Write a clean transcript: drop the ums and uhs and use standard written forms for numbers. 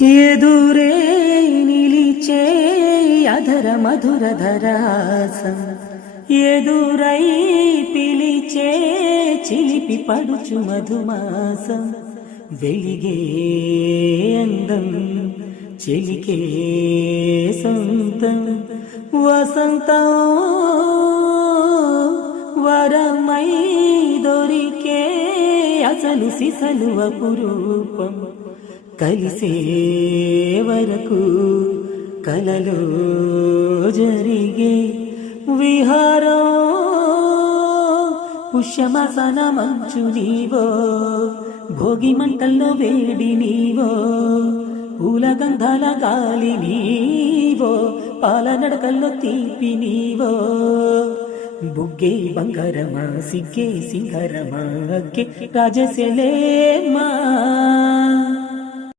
ఎదురే నిలిచే అధర మధుర ధరాసం ఎదురై పిలిచే చిలిపి పడుచు మధుమాసం వెలిగే అందం చెలికే సొంతం వసంతం వరమై దొరికే అసలు సిసలు అపురూపం కలిసే వరకు కలలో జరిగే విహారం పుష్యమాసన మంచు నీవో భోగి మంటల్లో వేడి నీవో పూల గంధాల గాలి నీవో పాల నడకల్లో తీపి నీవో బుగ్గే బంగారమా సిగ్గే సింగారమా అగ్గే రాజసెలేమా